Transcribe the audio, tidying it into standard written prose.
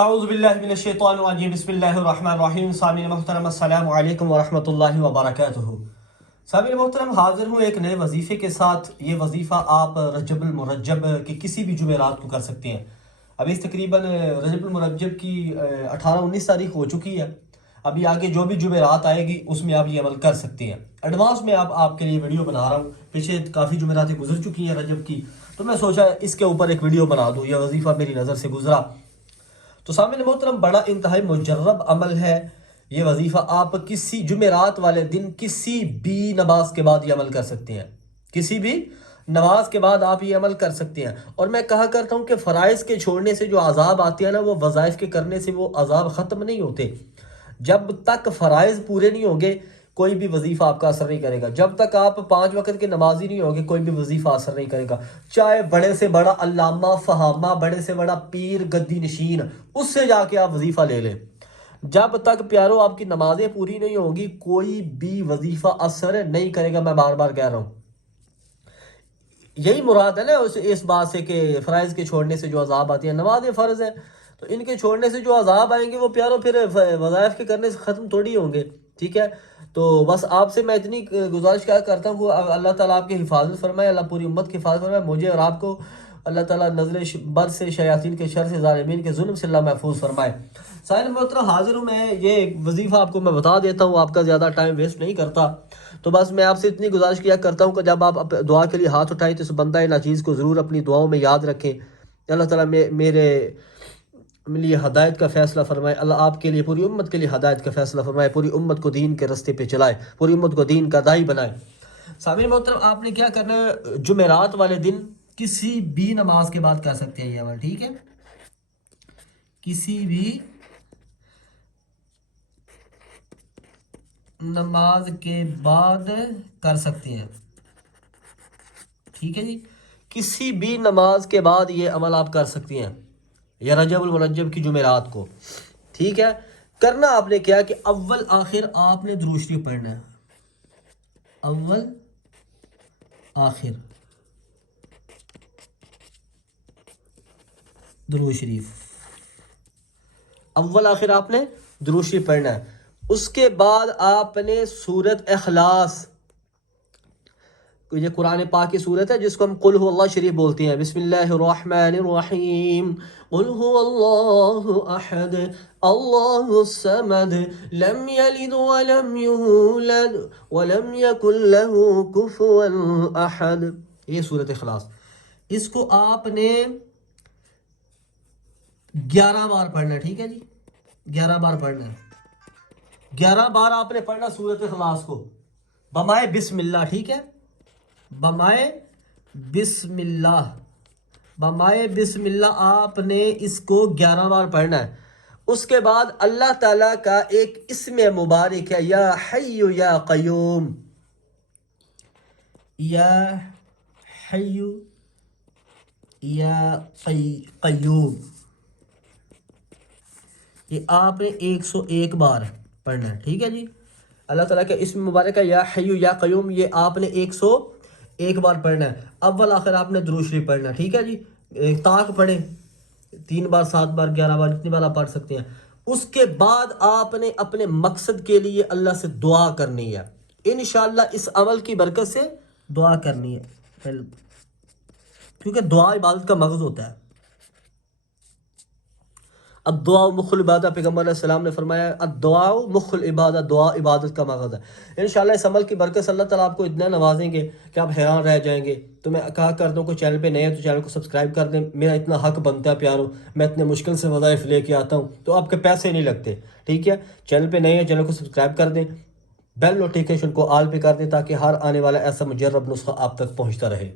اعوذ باللہ من الشیطان الرجیم بسم اللہ الرحمن الرحیم. سامعین محترم السلام علیکم ورحمۃ اللہ وبرکاتہ. سامعین محترم، حاضر ہوں ایک نئے وظیفے کے ساتھ. یہ وظیفہ آپ رجب المرجب کی کسی بھی جمعرات کو کر سکتے ہیں. ابھی تقریباً رجب المرجب کی 18-19 تاریخ ہو چکی ہے. ابھی آگے جو بھی جمعرات آئے گی اس میں آپ یہ عمل کر سکتے ہیں. ایڈوانس میں آپ کے لیے ویڈیو بنا رہا ہوں. پیچھے کافی جمعراتیں گزر چکی ہیں رجب کی، تو میں سوچا اس کے اوپر ایک ویڈیو بنا دوں. یہ وظیفہ میری نظر سے گزرا. تو سامعین محترم، بڑا انتہائی مجرب عمل ہے یہ وظیفہ. آپ کسی جمعرات والے دن کسی بھی نماز کے بعد یہ عمل کر سکتے ہیں. کسی بھی نماز کے بعد آپ یہ عمل کر سکتے ہیں. اور میں کہا کرتا ہوں کہ فرائض کے چھوڑنے سے جو عذاب آتے ہیں نا، وہ وظائف کے کرنے سے وہ عذاب ختم نہیں ہوتے. جب تک فرائض پورے نہیں ہوں گے کوئی بھی وظیفہ آپ کا اثر نہیں کرے گا. جب تک آپ 5 وقت کے نمازی نہیں ہوں گے کوئی بھی وظیفہ اثر نہیں کرے گا. چاہے بڑے سے بڑا علامہ فہامہ، بڑے سے بڑا پیر گدی نشین، اس سے جا کے آپ وظیفہ لے لیں. جب تک پیارو آپ کی نمازیں پوری نہیں ہوں گی کوئی بھی وظیفہ اثر نہیں کرے گا. میں بار بار کہہ رہا ہوں. یہی مراد ہے نا اس بات سے کہ فرائض کے چھوڑنے سے جو عذاب آتی ہیں. نمازیں فرض ہیں تو ان کے چھوڑنے سے جو عذاب آئیں گے وہ پیارو پھر وظائف کے کرنے سے ختم تھوڑی ہوں گے. ٹھیک ہے، تو بس آپ سے میں اتنی گزارش کیا کرتا ہوں کہ اللہ تعالیٰ آپ کی حفاظت فرمائے، اللہ پوری امت کی حفاظت فرمائے. مجھے اور آپ کو اللہ تعالیٰ نظر بد سے، شیاطین کے شر سے، ظالمین کے ظلم سے اللہ محفوظ فرمائے. سائن محترم، حاضر ہوں میں. یہ وظیفہ آپ کو میں بتا دیتا ہوں، آپ کا زیادہ ٹائم ویسٹ نہیں کرتا. تو بس میں آپ سے اتنی گزارش کیا کرتا ہوں کہ جب آپ دعا کے لیے ہاتھ اٹھائیں تو اس بندہ ناچیز کو ضرور اپنی دعاؤں میں یاد رکھیں. اللہ تعالیٰ میرے لیے ہدایت کا فیصلہ فرمائے. اللہ آپ کے لیے، پوری امت کے لیے ہدایت کا فیصلہ فرمائے. پوری امت کو دین کے رستے پہ چلائے، پوری امت کو دین کا داعی بنائے. سامعین محترم، آپ نے کیا کرنا ہے، جمعرات والے دن کسی بھی نماز کے بعد کر سکتے ہیں یہ عمل. ٹھیک ہے، کسی بھی نماز کے بعد کر سکتے ہیں. ٹھیک ہے جی، کسی بھی نماز کے بعد یہ عمل آپ کر سکتے ہیں یا رجب المرجب کی جمعرات کو. ٹھیک ہے، کرنا آپ نے کیا کہ اول آخر آپ نے درود شریف پڑھنا ہے. اول آخر درود شریف، اول آخر آپ نے درود شریف پڑھنا ہے. اس کے بعد آپ نے سورت اخلاص، یہ قرآن پاک کی صورت ہے جس کو ہم قل هو اللہ شریف بولتے ہیں. بسم اللہ الرحمن الرحیم. قل هو اللہ احد اللہ الصمد لم یلد ولم یولد ولم یکن له کفوا احد. یہ سورت اخلاص، اس کو آپ نے 11 بار پڑھنا ہے. ٹھیک ہے جی، 11 بار پڑھنا ہے. 11 بار آپ نے پڑھنا سورت اخلاص کو بمائے بسم اللہ. ٹھیک ہے، بمائے بسم اللہ، بمائے بسم اللہ آپ نے اس کو 11 بار پڑھنا ہے. اس کے بعد اللہ تعالیٰ کا ایک اسم مبارک ہے، یا حی یا قیوم. یا حی یا قیوم، یہ آپ نے 101 بار پڑھنا ہے. ٹھیک ہے جی، اللہ تعالیٰ کا اسم مبارک ہے یا حی یا قیوم، یہ آپ نے 101 بار پڑھنا ہے. اول آخر آپ نے درود شریف پڑھنا ہے. ٹھیک ہے جی، طاق پڑھیں 3 بار 7 بار 11 بار جتنی بار آپ پڑھ سکتے ہیں. اس کے بعد آپ نے اپنے مقصد کے لیے اللہ سے دعا کرنی ہے. انشاءاللہ اس عمل کی برکت سے دعا کرنی ہے، کیونکہ دعا عبادت کا مغز ہوتا ہے. الدعاء مخ العبادہ، پیغمبر علیہ السلام نے فرمایا الدعاء مخ العبادہ، دعا عبادت کا مغز ہے. انشاءاللہ اس عمل کی برکت سے اللہ تعالیٰ آپ کو اتنا نوازیں گے کہ آپ حیران رہ جائیں گے. تو میں کہا کرتا ہوں کہ چینل پہ نئے ہیں تو چینل کو سبسکرائب کر دیں. میرا اتنا حق بنتا ہے پیارو، میں اتنے مشکل سے وظائف لے کے آتا ہوں تو آپ کے پیسے نہیں لگتے. ٹھیک ہے، چینل پہ نئے ہیں چینل کو سبسکرائب کر دیں، بیل نوٹیفیکیشن کو آل پہ کر دیں تاکہ ہر آنے والا ایسا مجرب نسخہ آپ تک پہنچتا رہے.